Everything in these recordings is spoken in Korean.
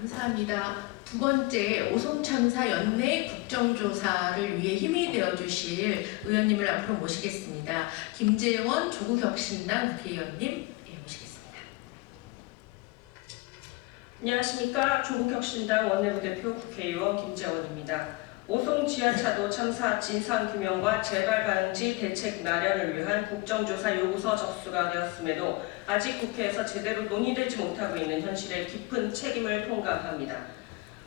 감사합니다. 두 번째, 오송참사 연내 국정조사를 위해 힘이 되어주실 의원님을 앞으로 모시겠습니다. 김재원 조국혁신당 국회의원님 모시겠습니다. 안녕하십니까. 조국혁신당 원내부대표 국회의원 김재원입니다. 오송 지하차도 참사 진상규명과 재발방지 대책 마련을 위한 국정조사 요구서 접수가 되었음에도 아직 국회에서 제대로 논의되지 못하고 있는 현실에 깊은 책임을 통감합니다.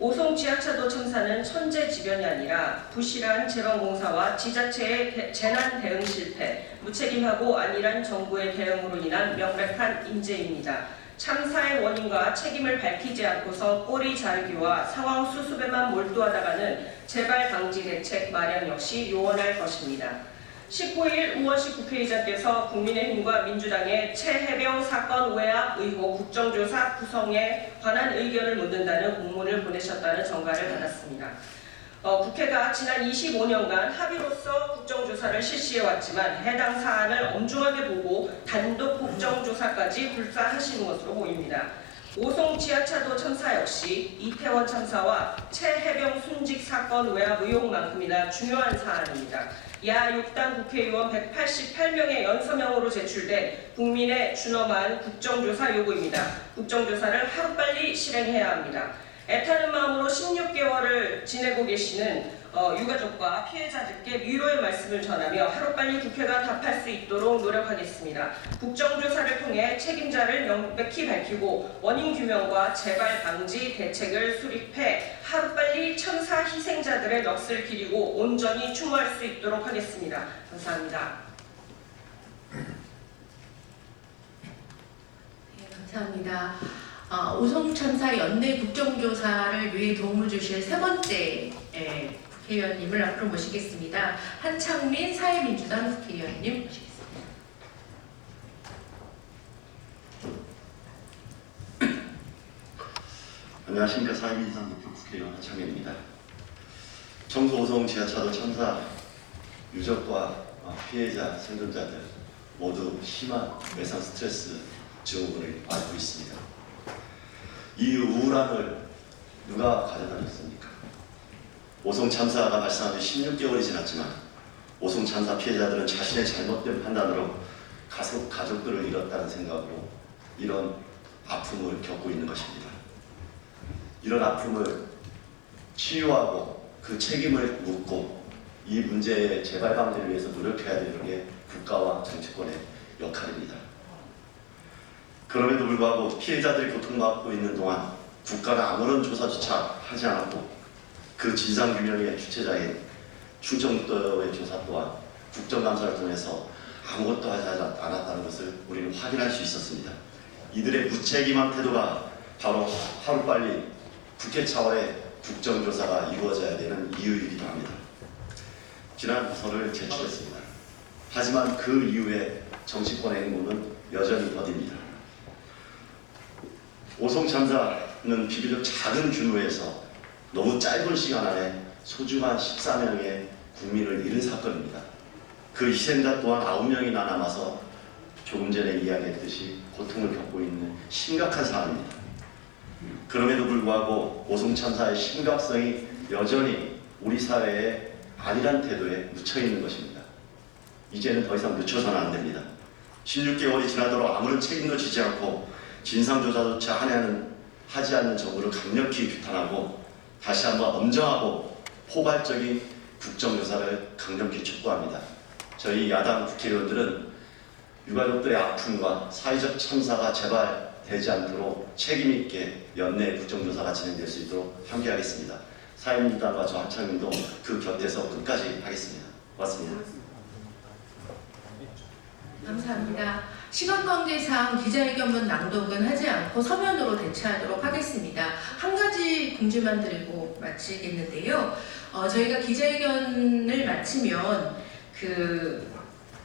오송 지하차도 참사는 천재지변이 아니라 부실한 재방공사와 지자체의 재난 대응 실패, 무책임하고 안일한 정부의 대응으로 인한 명백한 인재입니다. 참사의 원인과 책임을 밝히지 않고서 꼬리 자르기와 상황 수습에만 몰두하다가는 재발 방지 대책 마련 역시 요원할 것입니다. 19일 우원식 국회의장께서 국민의힘과 민주당의 최혜병 사건 외압 의혹 국정조사 구성에 관한 의견을 묻는다는 공문을 보내셨다는 전가를 받았습니다. 국회가 지난 25년간 합의로서 국정조사를 실시해왔지만 해당 사안을 엄중하게 보고 단독 국정조사까지 불사하시는 것으로 보입니다. 오송 지하차도 참사 역시 이태원 참사와 최혜병 순직 사건 외압 의혹만큼이나 중요한 사안입니다. 야 6당 국회의원 188명의 연서명으로 제출된 국민의 준엄한 국정조사 요구입니다. 국정조사를 하루빨리 실행해야 합니다. 애타는 마음으로 16개월을 지내고 계시는 유가족과 피해자들께 위로의 말씀을 전하며 하루빨리 국회가 답할 수 있도록 노력하겠습니다. 국정조사를 통해 책임자를 명백히 밝히고 원인 규명과 재발 방지 대책을 수립해 하루빨리 참사 희생자들의 넋을 기리고 온전히 추모할 수 있도록 하겠습니다. 감사합니다. 네, 감사합니다. 오송 참사 연내 국정조사를 위해 도움을 주실 세 번째 국회의원님을 앞으로 모시겠습니다. 한창민 사회민주당 국회의원님 모시겠습니다. 안녕하십니까. 사회민주당 대표 국회의원 한창민입니다. 청주 오송 지하차도 참사 유족과 피해자, 생존자들 모두 심한 외상 스트레스 증후군을 앓고 있습니다. 이 우울함을 누가 가져다녔습니까? 오송 참사가 발생한 지 16개월이 지났지만 오송 참사 피해자들은 자신의 잘못된 판단으로 가족들을 잃었다는 생각으로 이런 아픔을 겪고 있는 것입니다. 이런 아픔을 치유하고 그 책임을 묻고 이 문제의 재발 방지를 위해서 노력해야 되는 게 국가와 정치권의 역할입니다. 그럼에도 불구하고 피해자들이 고통받고 있는 동안 국가는 아무런 조사조차 하지 않았고 그 진상규명의 주체자인 충청북도의 조사 또한 국정감사를 통해서 아무것도 하지 않았다는 것을 우리는 확인할 수 있었습니다. 이들의 무책임한 태도가 바로 하루빨리 국회 차원의 국정조사가 이루어져야 되는 이유이기도 합니다. 지난 부서를 제출했습니다. 하지만 그 이후에 정치권의 행보는 여전히 더딥니다. 오송 참사는 비교적 작은 규모에서 너무 짧은 시간 안에 소중한 14명의 국민을 잃은 사건입니다. 그 희생자 또한 9명이나 남아서 조금 전에 이야기했듯이 고통을 겪고 있는 심각한 상황입니다. 그럼에도 불구하고 오송 참사의 심각성이 여전히 우리 사회의 안일한 태도에 묻혀있는 것입니다. 이제는 더 이상 늦춰서는 안 됩니다. 16개월이 지나도록 아무런 책임도 지지 않고 진상조사조차 하지 않는 정부를 강력히 규탄하고 다시 한번 엄정하고 포괄적인 국정조사를 강력히 촉구합니다. 저희 야당 국회의원들은 유가족들의 아픔과 사회적 참사가 재발되지 않도록 책임있게 연내 국정조사가 진행될 수 있도록 함께하겠습니다. 사회민주당과 저 한창민도 그 곁에서 끝까지 하겠습니다. 고맙습니다. 감사합니다. 시간 관계상 기자회견문 낭독은 하지 않고 서면으로 대체하도록 하겠습니다. 한 가지 공지만 드리고 마치겠는데요. 저희가 기자회견을 마치면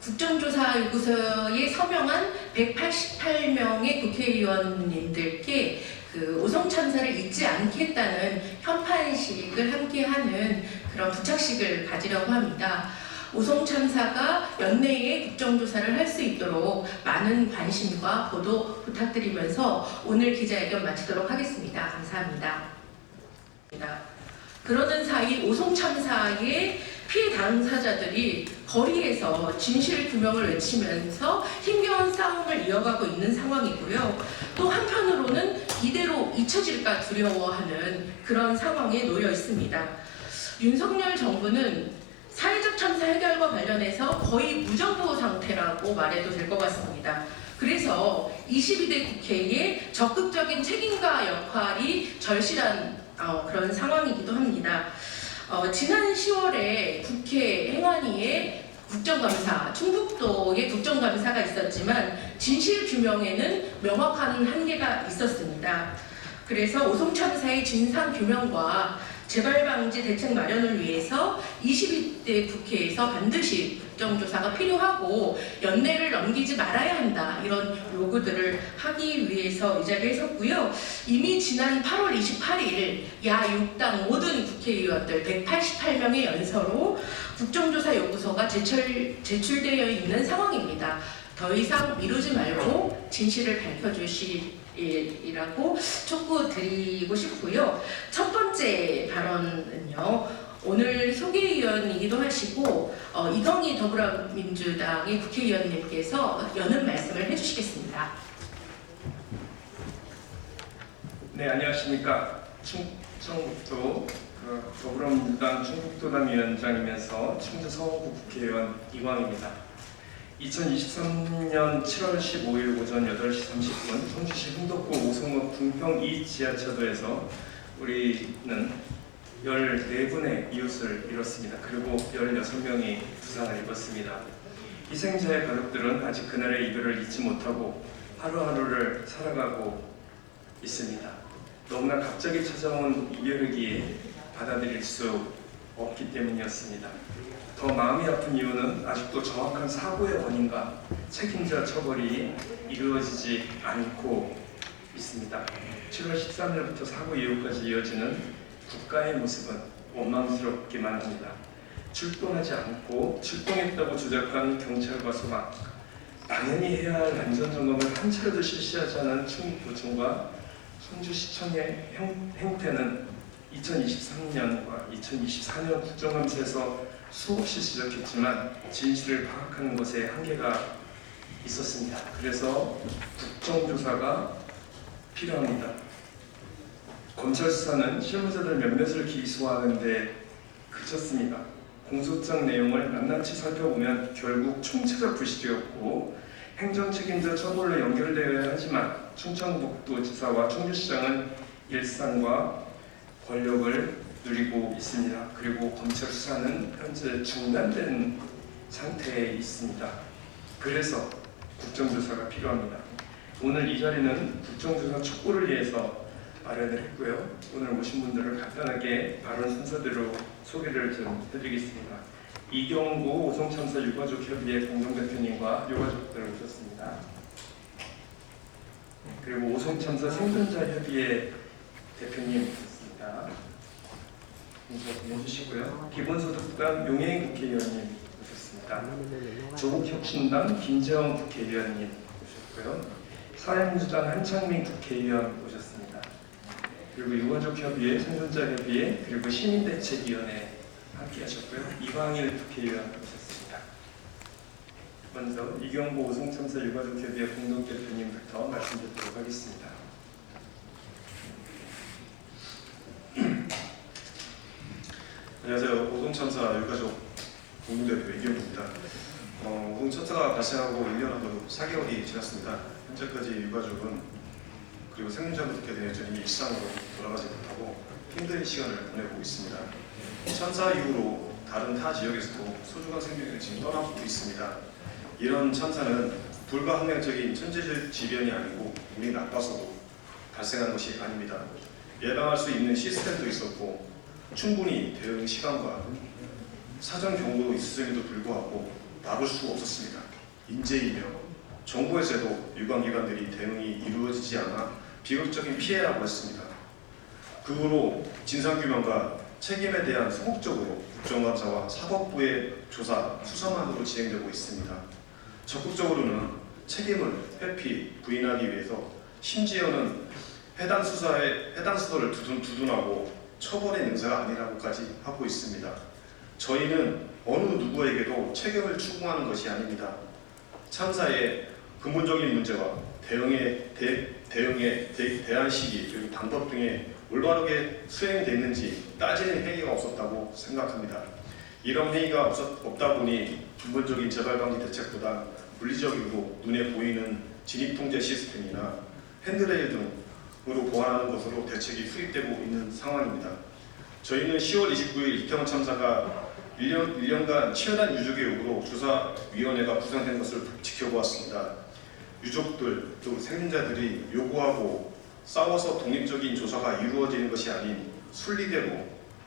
국정조사 요구서에 서명한 188명의 국회의원님들께 그 오송 참사를 잊지 않겠다는 현판식을 함께하는 그런 부착식을 가지려고 합니다. 오송 참사가 연내에 국정조사를 할 수 있도록 많은 관심과 보도 부탁드리면서 오늘 기자회견 마치도록 하겠습니다. 감사합니다. 그러는 사이 오송 참사의 피해 당사자들이 거리에서 진실 규명을 외치면서 힘겨운 싸움을 이어가고 있는 상황이고요. 또 한편으로는 이대로 잊혀질까 두려워하는 그런 상황에 놓여 있습니다. 윤석열 정부는 사회적 참사 해결과 관련해서 거의 무정부 상태라고 말해도 될 것 같습니다. 그래서 22대 국회의 적극적인 책임과 역할이 절실한 그런 상황이기도 합니다. 지난 10월에 국회 행안위에 국정감사, 충북도의 국정감사가 있었지만 진실 규명에는 명확한 한계가 있었습니다. 그래서 오송 참사의 진상 규명과 재발 방지 대책 마련을 위해서 22대 국회에서 반드시 국정조사가 필요하고 연내를 넘기지 말아야 한다, 이런 요구들을 하기 위해서 이 자리에 섰고요. 이미 지난 8월 28일 야 6당 모든 국회의원들 188명의 연서로 국정조사 요구서가 제출되어 있는 상황입니다. 더 이상 미루지 말고 진실을 밝혀주시라고 촉구드리고 싶고요. 첫 번째 발언은요, 오늘 소개위원이기도 하시고 이건희 더불어민주당의 국회의원님께서 여는 말씀을 해주시겠습니다. 네, 안녕하십니까. 충청북도 더불어민주당 충북도당 위원장이면서 충주 서호구 국회의원 이광입니다. 2023년 7월 15일 오전 8시 30분 청주시 흥덕구 오송읍 궁평 2 지하차도에서 우리는 14분의 이웃을 잃었습니다. 그리고 16명이 부상을 입었습니다. 희생자의 가족들은 아직 그날의 이별을 잊지 못하고 하루하루를 살아가고 있습니다. 너무나 갑자기 찾아온 이별이기에 받아들일 수 없기 때문이었습니다. 더 마음이 아픈 이유는 아직도 정확한 사고의 원인과 책임자 처벌이 이루어지지 않고 있습니다. 7월 13일부터 사고 이후까지 이어지는 국가의 모습은 원망스럽기만 합니다. 출동하지 않고 출동했다고 주장한 경찰과 소방, 당연히 해야 할 안전점검을 한 차례도 실시하지 않은 충북도청과 청주시청의 행태는 2023년과 2024년 국정감사에서 수없이 지적했지만 진실을 파악하는 것에 한계가 있었습니다. 그래서 국정조사가 필요합니다. 검찰 수사는 실무자들 몇몇을 기소하는 데 그쳤습니다. 공소장 내용을 낱낱이 살펴보면 결국 총체적 불실이었고 행정 책임자 처벌로 연결되어야 하지만 충청북도지사와 충주시장은 일상과 권력을 누리고 있습니다. 그리고 검찰 수사는 현재 중단된 상태에 있습니다. 그래서 국정조사가 필요합니다. 오늘 이 자리는 국정조사 촉구를 위해서 마련을 했고요. 오늘 오신 분들을 간단하게 발언 순서대로 소개를 좀 해드리겠습니다. 이경구 오송참사 유가족협의회 공동대표님과 유가족들 오셨습니다. 그리고 오송참사 생존자협의회 대표님 오셨습니다. 인사 해주시고요. 기본소득당 용해인 국회의원님 오셨습니다. 조국혁신당 김재원 국회의원님 오셨고요. 사회민주당 한창민 국회의원 오셨습니다. 그리고 유가족협의회, 생존자협의회, 그리고 시민대책위원회 함께하셨고요. 이광일 국회의원 오셨습니다. 먼저 이경구 오송참사 유가족협의회 공동대표님부터 말씀드리도록 하겠습니다. 안녕하세요. 오송참사 유가족 공동대표 이경구입니다. 오송참사가 발생하고 1년하고 4개월이 지났습니다. 현재까지 유가족은 그리고 생존자분들께 대한 여전히 일상으로 돌아가지 못하고 힘든 시간을 보내고 있습니다. 참사 이후로 다른 타 지역에서도 소중한 생명이 지금 떠나고 있습니다. 이런 참사는 불가항력적인 천재적 지변이 아니고 운이 나빠서도 발생한 것이 아닙니다. 예방할 수 있는 시스템도 있었고 충분히 대응 시간과 사전 경고도 있었음에도 불구하고 막을 수가 없었습니다. 인재이며 정부에서도 유관기관들이 대응이 이루어지지 않아 비극적인 피해라고 했습니다. 그 후로 진상규명과 책임에 대한 소극적으로 국정감사와 사법부의 조사, 수사만으로 진행되고 있습니다. 적극적으로는 책임을 회피, 부인하기 위해서 심지어는 해당 수사를 두둔하고 처벌의 능사가 아니라고까지 하고 있습니다. 저희는 어느 누구에게도 책임을 추궁하는 것이 아닙니다. 참사의 근본적인 문제와 대안 시기 그리고 방법 등에 올바르게 수행됐는지 따지는 회의가 없었다고 생각합니다. 이런 회의가 없다 보니 근본적인 재발방지 대책보다 물리적이고 눈에 보이는 진입통제 시스템이나 핸드레일 등으로 보완하는 것으로 대책이 수립되고 있는 상황입니다. 저희는 10월 29일 이태원 참사가 1년간 치열한 유족의 요구로 조사위원회가 구성된 것을 지켜보았습니다. 유족들 또 생존자들이 요구하고 싸워서 독립적인 조사가 이루어지는 것이 아닌 순리대로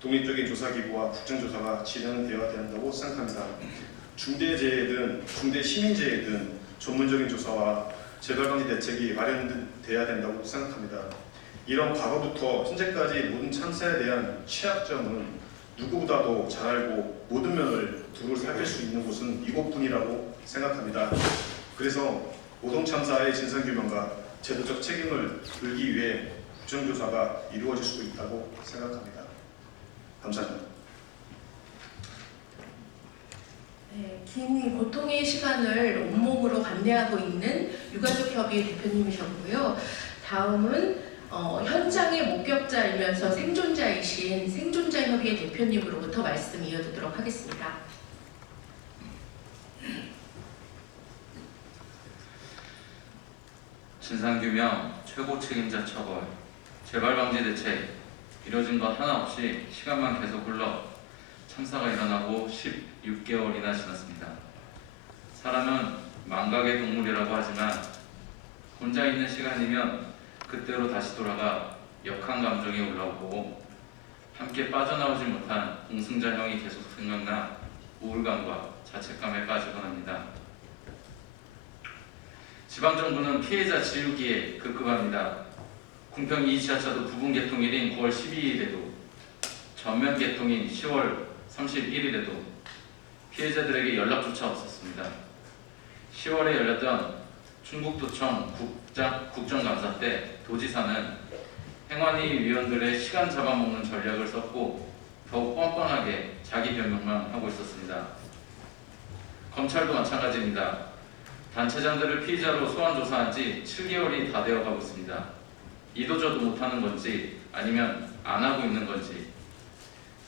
독립적인 조사기구와 국정조사가 진행되어야 된다고 생각합니다. 중대재해든 중대시민재해든 전문적인 조사와 재발방지 대책이 마련돼야 된다고 생각합니다. 이런 과거부터 현재까지 모든 참사에 대한 취약점은 누구보다도 잘 알고 모든 면을 두루 살필 수 있는 곳은 이곳뿐이라고 생각합니다. 그래서 오송참사의 진상규명과 제도적 책임을 물기 위해 국정조사가 이루어질 수 있다고 생각합니다. 감사합니다. 네, 긴 고통의 시간을 온몸으로 감내하고 있는 유가족협의 대표님이셨고요. 다음은 현장의 목격자이면서 생존자이신 생존자협의회 대표님으로부터 말씀 이어듣도록 하겠습니다. 진상규명, 최고 책임자 처벌, 재발방지 대책 이뤄진 것 하나 없이 시간만 계속 흘러 참사가 일어나고 16개월이나 지났습니다. 사람은 망각의 동물이라고 하지만 혼자 있는 시간이면 그때로 다시 돌아가 역한 감정이 올라오고 함께 빠져나오지 못한 공승자형이 계속 생각나 우울감과 자책감에 빠지곤 합니다. 지방정부는 피해자 지우기에 급급합니다. 궁평 2지하차도 부분 개통일인 9월 12일에도 전면 개통인 10월 31일에도 피해자들에게 연락조차 없었습니다. 10월에 열렸던 충북도청 국정감사 때 도지사는 행안위 위원들의 시간 잡아먹는 전략을 썼고 더욱 뻔뻔하게 자기 변명만 하고 있었습니다. 검찰도 마찬가지입니다. 단체장들을 피의자로 소환 조사한 지 7개월이 다 되어가고 있습니다. 이도저도 못하는 건지 아니면 안 하고 있는 건지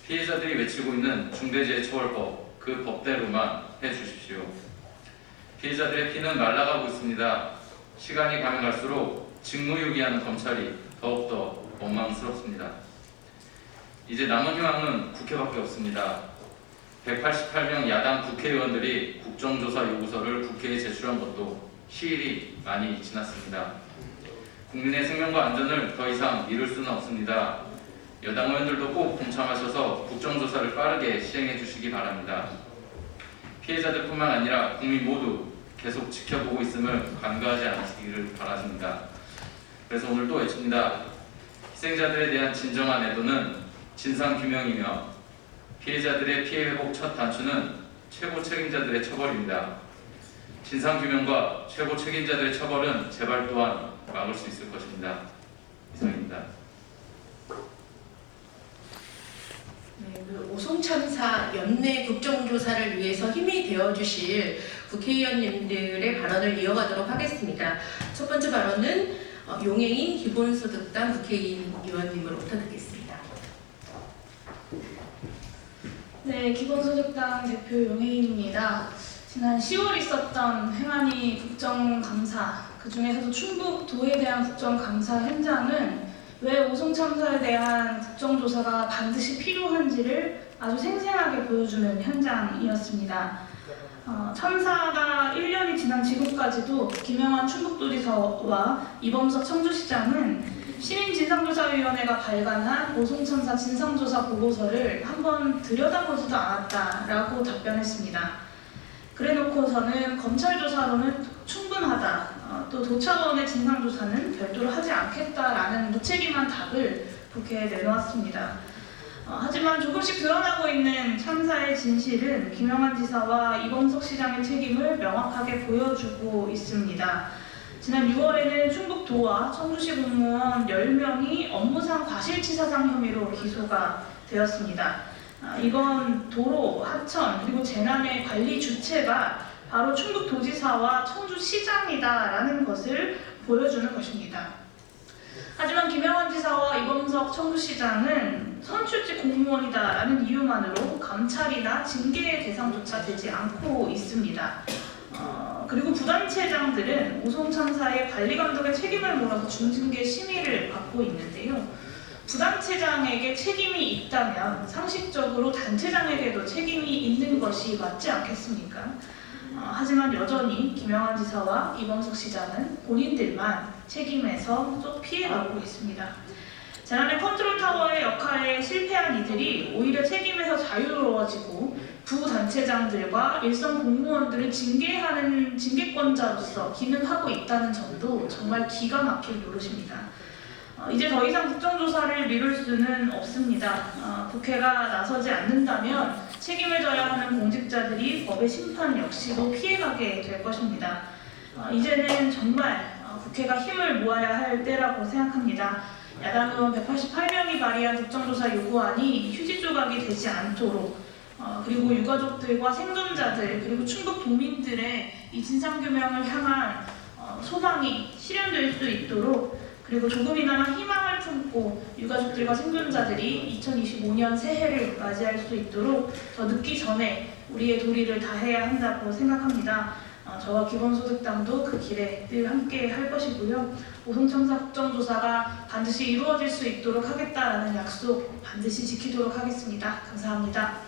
피해자들이 외치고 있는 중대재해처벌법 그 법대로만 해주십시오. 피해자들의 피는 말라가고 있습니다. 시간이 가면 갈수록 직무유기하는 검찰이 더욱더 원망스럽습니다. 이제 남은 희망은 국회밖에 없습니다. 188명 야당 국회의원들이 국정조사 요구서를 국회에 제출한 것도 시일이 많이 지났습니다. 국민의 생명과 안전을 더 이상 미룰 수는 없습니다. 여당 의원들도 꼭 동참하셔서 국정조사를 빠르게 시행해 주시기 바랍니다. 피해자들뿐만 아니라 국민 모두 계속 지켜보고 있음을 간과하지 않으시기를 바랍니다. 그래서 오늘 또 외칩니다. 희생자들에 대한 진정한 애도는 진상규명이며 피해자들의 피해 회복 첫 단추는 최고 책임자들의 처벌입니다. 진상규명과 최고 책임자들의 처벌은 재발 또한 막을 수 있을 것입니다. 이상입니다. 네, 그 오송참사 연내 국정조사를 위해서 힘이 되어주실 국회의원님들의 발언을 이어가도록 하겠습니다. 첫 번째 발언은 용해인 기본소득당 국회의원님으로부터 듣겠습니다. 네, 기본소득당 대표 용혜인입니다. 지난 10월 있었던 행안위 국정감사, 그 중에서도 충북도에 대한 국정감사 현장은 왜 오송참사에 대한 국정조사가 반드시 필요한지를 아주 생생하게 보여주는 현장이었습니다. 참사가 1년이 지난 지금까지도 김영환 충북도지사와 이범석 청주시장은 시민진상조사위원회가 발간한 오송참사 진상조사 보고서를 한번 들여다보지도 않았다라고 답변했습니다. 그래놓고서는 검찰 조사로는 충분하다, 또 도차원의 진상조사는 별도로 하지 않겠다라는 무책임한 답을 국회에 내놓았습니다. 하지만 조금씩 드러나고 있는 참사의 진실은 김영환 지사와 이범석 시장의 책임을 명확하게 보여주고 있습니다. 지난 6월에는 충북도와 청주시 공무원 10명이 업무상 과실치사상 혐의로 기소가 되었습니다. 이번 도로, 하천, 그리고 재난의 관리 주체가 바로 충북도지사와 청주시장이다라는 것을 보여주는 것입니다. 하지만 김영환 지사와 이범석 청주시장은 선출직 공무원이다라는 이유만으로 감찰이나 징계의 대상조차 되지 않고 있습니다. 그리고 부단체장들은 오송 참사의 관리감독의 책임을 물어서 중징계 심의를 받고 있는데요. 부단체장에게 책임이 있다면 상식적으로 단체장에게도 책임이 있는 것이 맞지 않겠습니까? 하지만 여전히 김영환 지사와 이범석 시장은 본인들만 책임에서 쏙 피해가고 있습니다. 재난의 컨트롤 타워의 역할에 실패한 이들이 오히려 책임에서 자유로워지고 부단체장들과 일선 공무원들을 징계하는 징계권자로서 기능하고 있다는 점도 정말 기가 막힐 노릇입니다. 이제 더 이상 국정조사를 미룰 수는 없습니다. 국회가 나서지 않는다면 책임을 져야 하는 공직자들이 법의 심판 역시도 피해가게 될 것입니다. 이제는 정말 국회가 힘을 모아야 할 때라고 생각합니다. 야당 의원 188명이 발의한 국정조사 요구안이 휴지 조각이 되지 않도록 그리고 유가족들과 생존자들 그리고 충북 도민들의 이 진상규명을 향한 소망이 실현될 수 있도록 그리고 조금이나마 희망을 품고 유가족들과 생존자들이 2025년 새해를 맞이할 수 있도록 더 늦기 전에 우리의 도리를 다해야 한다고 생각합니다. 저와 기본소득당도 그 길에 늘 함께 할 것이고요. 오송참사 국정조사가 반드시 이루어질 수 있도록 하겠다라는 약속 반드시 지키도록 하겠습니다. 감사합니다.